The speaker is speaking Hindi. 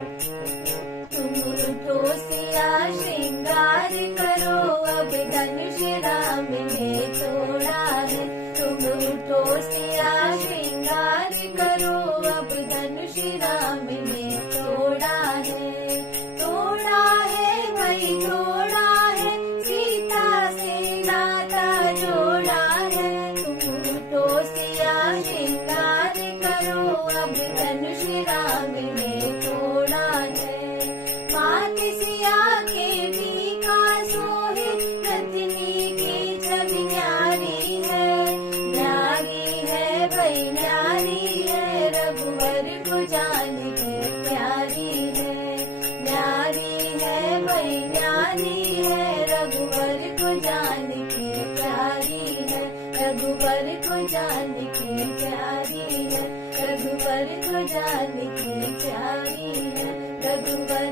तुम उठो सिया श्रृंगार करो, अब धनुष राम ने तोड़ा है। तुम उठो सिया श्रृंगार करो, अब धनुष राम ने तोड़ा है। तोड़ा है भाई तोड़ा है, सीता से नाता जोड़ा है। तुम उठो सिया श्रृंगार करो, अब धनुष राम ने तोड़ा है। मात सिया के टीका सोहे, रत्नी की छवि न्यारी है। न्यारी है भाई न्यारी है, रघुवर को जान के प्यारी है। न्यारी है भाई न्यारी है, रघुवर को जान के प्यारी है। रघुवर को जान के प्यारी है, रघुवर को जान के प्यारी है। रघुवर